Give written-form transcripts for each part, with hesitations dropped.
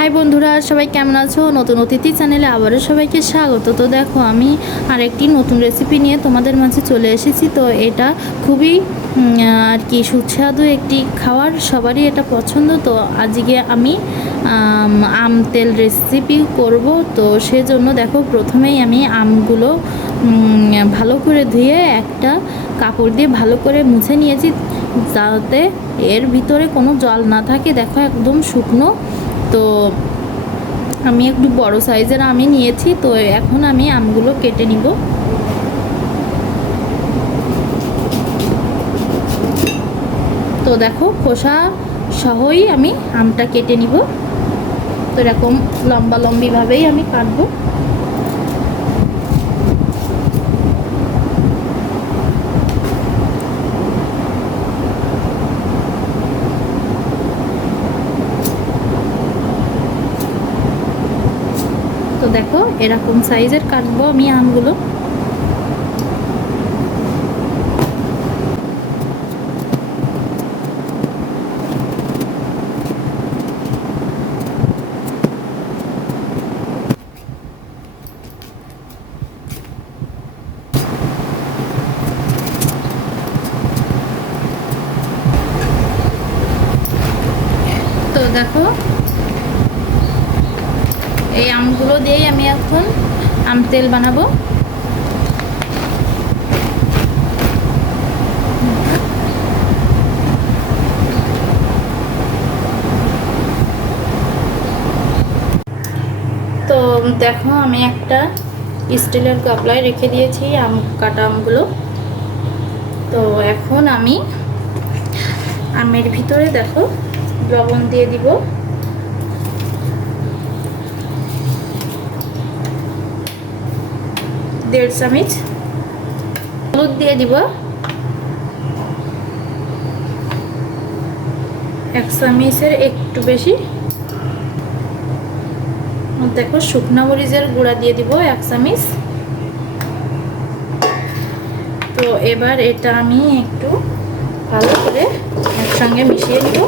High বন্ধুরা, সবাই কেমন আছো? নতুন অতিথি চ্যানেলে আবারও সবাইকে স্বাগত। তো দেখো, আমি আরেকটি নতুন রেসিপি নিয়ে তোমাদের মাঝে চলে এসেছি। তো এটা খুবই আর কি সুস্বাদু একটি খাবার, সবারই এটা পছন্দ। তো আজকে আমি আম তেল রেসিপি করব। তো সেজন্য দেখো, প্রথমেই আমি আমগুলো ভালো করে ধুয়ে একটা কাপড় দিয়ে ভালো করে মুছে নিয়েছি, যাতে এর ভিতরে কোনো জল না থাকে। দেখো, একদম শুকনো। তো আমি একটু বড় সাইজের আমি নিয়েছি। তো এখন আমি আমগুলো কেটে নিব। তো দেখো, খোসা সহই আমি আমটা কেটে নিব। তো এরকম লম্বা লম্বিভাবেই আমি কাটবো। তো দেখো, এরকম সাইজের কাটবো আমি আমগুলো। তো দেখো, এই আমগুলো দিয়েই আমি এখন আম তেল বানাবো। তো দেখো, আমি একটা স্টিলের গামলায় রেখে দিয়েছি আম কাটা আমগুলো। তো এখন আমি আমের ভিতরে দেখো লবণ দিয়ে দিব, 1.5 চামচ। হলুদ দিয়ে দিব 1 চামচের একটু বেশি। দেখো, শুকনো মরিচের গুঁড়া দিয়ে দিব 1 চামচ। তো এবার এটা আমি একটু ভালো করে একসঙ্গে মিশিয়ে নিব।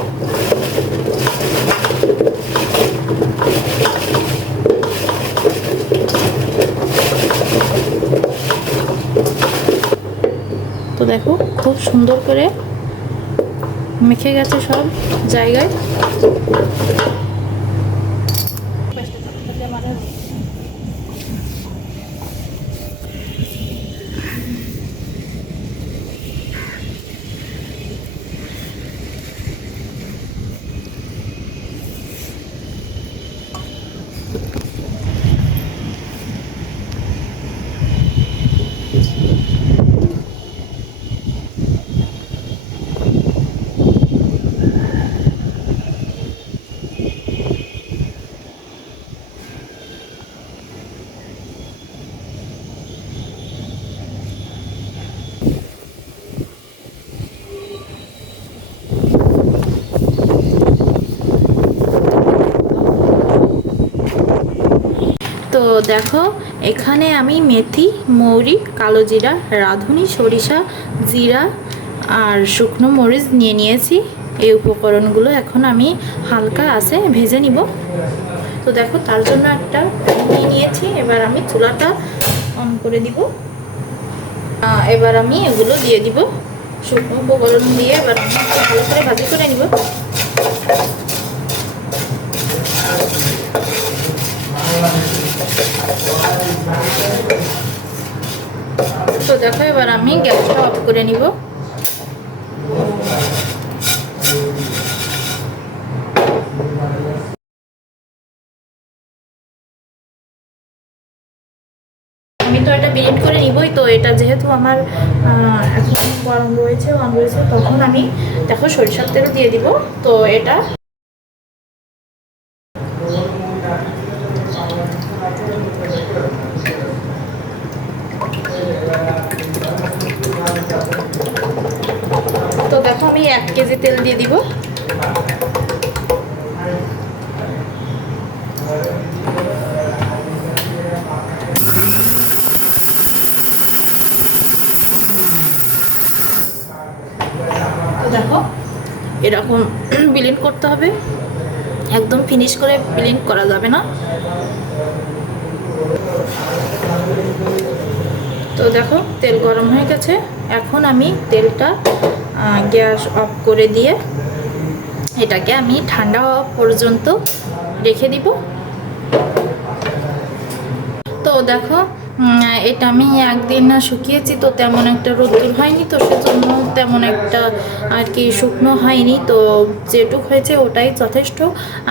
তো দেখো, খুব সুন্দর করে মেখে গেছে সব জায়গায়। তো দেখো, এখানে আমি মেথি, মৌরি, কালো জিরা, রাঁধুনি, সরিষা, জিরা আর শুকনো মরিচ নিয়েছি। এই উপকরণগুলো এখন আমি হালকা আঁচে ভেজে নিব। তো দেখো, তার জন্য একটা প্যান নিয়েছি। এবার আমি চুলাটা অন করে দিব। এবার আমি এগুলো দিয়ে দিব, শুকনো উপকরণ দিয়ে এবার আমি ভালো করে ভাজি করে নিব। তো দেখো, এবার আমি গ্যাসটা অফ করে নিব। আমি তো এটা ব্লেন্ড করে নিবই। তো এটা যেহেতু আমার এখন গরম রয়েছে, অন রয়েছে, তখন আমি দেখো সরিষার তেল দিয়ে দিব। তো এটা তো দেখো, আমি 1 কেজি তেল দিয়ে দিব। তো দেখো, এরকম ব্লেন্ড করতে হবে। একদম ফিনিশ করে ব্লেন্ড করা যাবে না। তো দেখো তেল গরম হয়ে গেছে। এখন আমি তেলটা গ্যাস অফ করে দিয়ে এটাকে আমি ঠান্ডা হওয়া পর্যন্ত রেখে দিব। তো দেখো এটা আমি একদিন শুকিয়েছি, তো তেমন একটা রোদ্দুর হয়নি, তো সেজন্য তেমন একটা আর কি শুকনো হয়নি। তো যেটুক হয়েছে ওটাই যথেষ্ট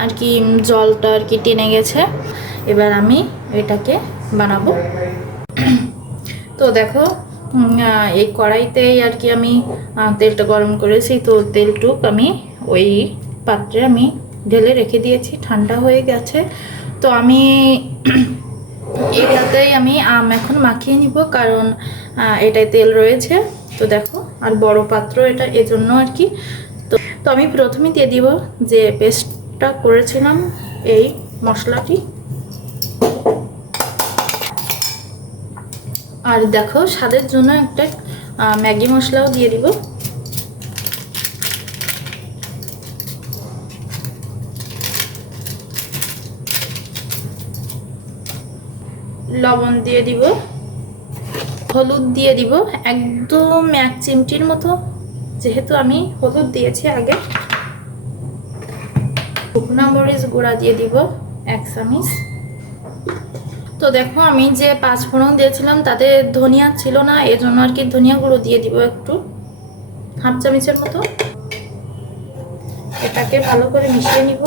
আর কি, জলটা আর কি টেনে গেছে। এবার আমি এটাকে বানাবো। তো দেখো এই কড়াইতেই আর কি আমি তেলটা গরম করেছি, তো তেলটুক আমি ওই পাত্রে আমি ঢেলে রেখে দিয়েছি, ঠান্ডা হয়ে গেছে। তো আমি এটাতেই আমি আম এখন মাখিয়ে নিব, কারণ এটাই তেল রয়েছে। তো দেখো আর বড় পাত্র এটা, এজন্য আর কি। তো তো আমি প্রথমে দিয়ে দিব যে পেস্টটা করেছিলাম এই মশলাটি। আর দেখো স্বাদের জন্য একটা ম্যাগি মশলাও দিয়ে দিব। লবণ দিয়ে দিব, হলুদ দিয়ে দিব একদম 1 চিমটির মতো, যেহেতু আমি হলুদ দিয়েছি আগে। শুকনো মরিচ গুঁড়া দিয়ে দিব 1 চামচ। তো দেখো আমি যে 5 ফোড়ন দিয়েছিলাম তাতে ধনিয়া ছিল না, এজন্য আর কি ধনিয়া গুঁড়ো দিয়ে দিব একটু, 1/2 চামচের মতো। এটাকে ভালো করে মিশিয়ে নিব।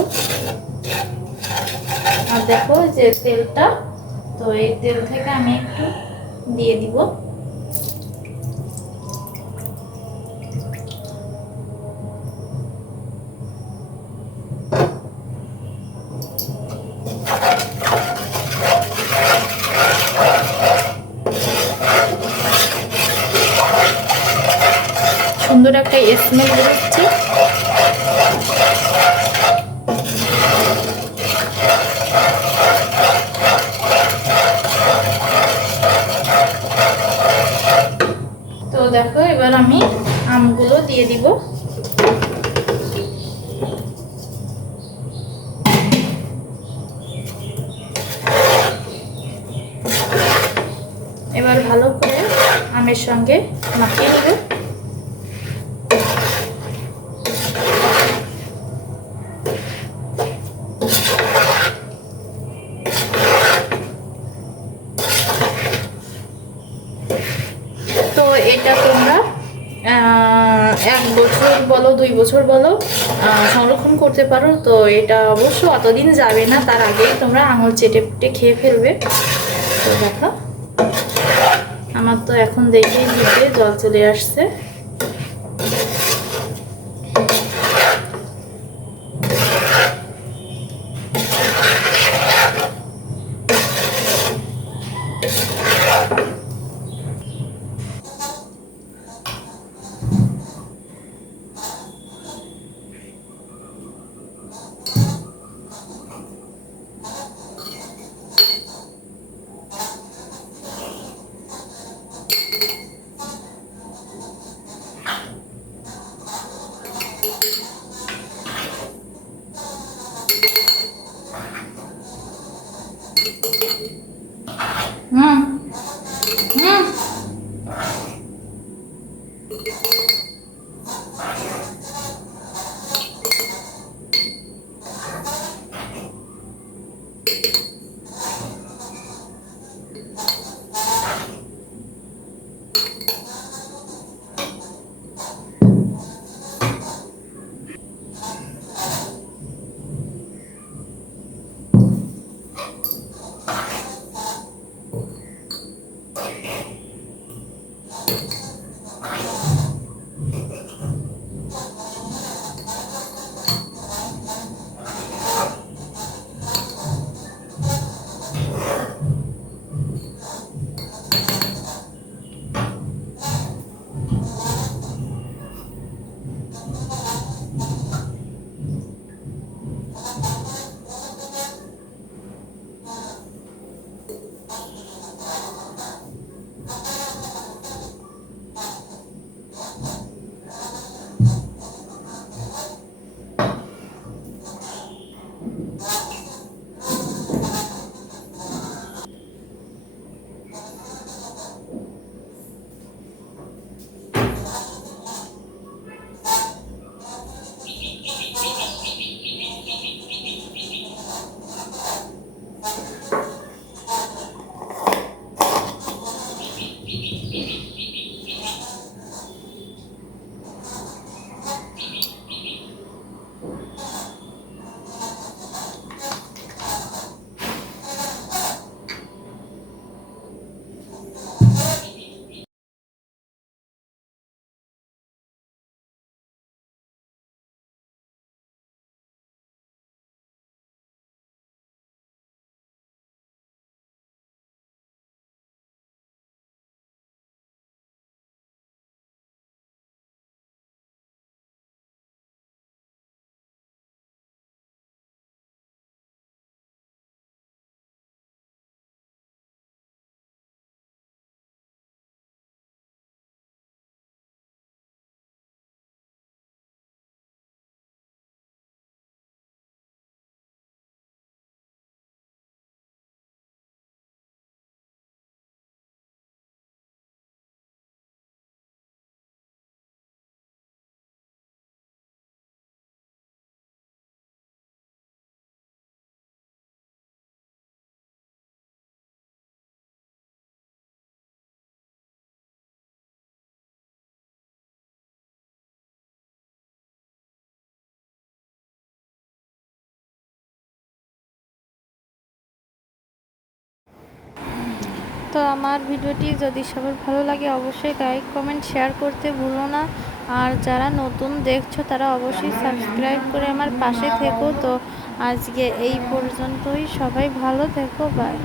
আর দেখো যে তেলটা, তো এই তেল থেকে আমি একটু দিয়ে দিব। সুন্দর একটা স্মেল বেরোচ্ছে। তো দেখো এবার আমি আমগুলো দিয়ে দিব। এবার ভালো করে আমের সঙ্গে মাখিয়ে নেব। তো এটা তোমরা 1 বছর বলো 2 বছর বলো সংরক্ষণ করতে পারো। তো এটা অবশ্য অতদিন যাবে না, তার আগেই তোমরা আঙুল চেটে পুটে খেয়ে ফেলবে। তো দেখো আমার তো এখন দেখেই জিভে জল চলে আসছে। তো আমার ভিডিওটি যদি সবার ভালো লাগে অবশ্যই লাইক কমেন্ট শেয়ার করতে ভুলো না। আর যারা নতুন দেখছো তারা অবশ্যই সাবস্ক্রাইব করে আমার পাশে থেকো। তো আজকে এই পর্যন্তই, সবাই ভালো থেকো, বাই।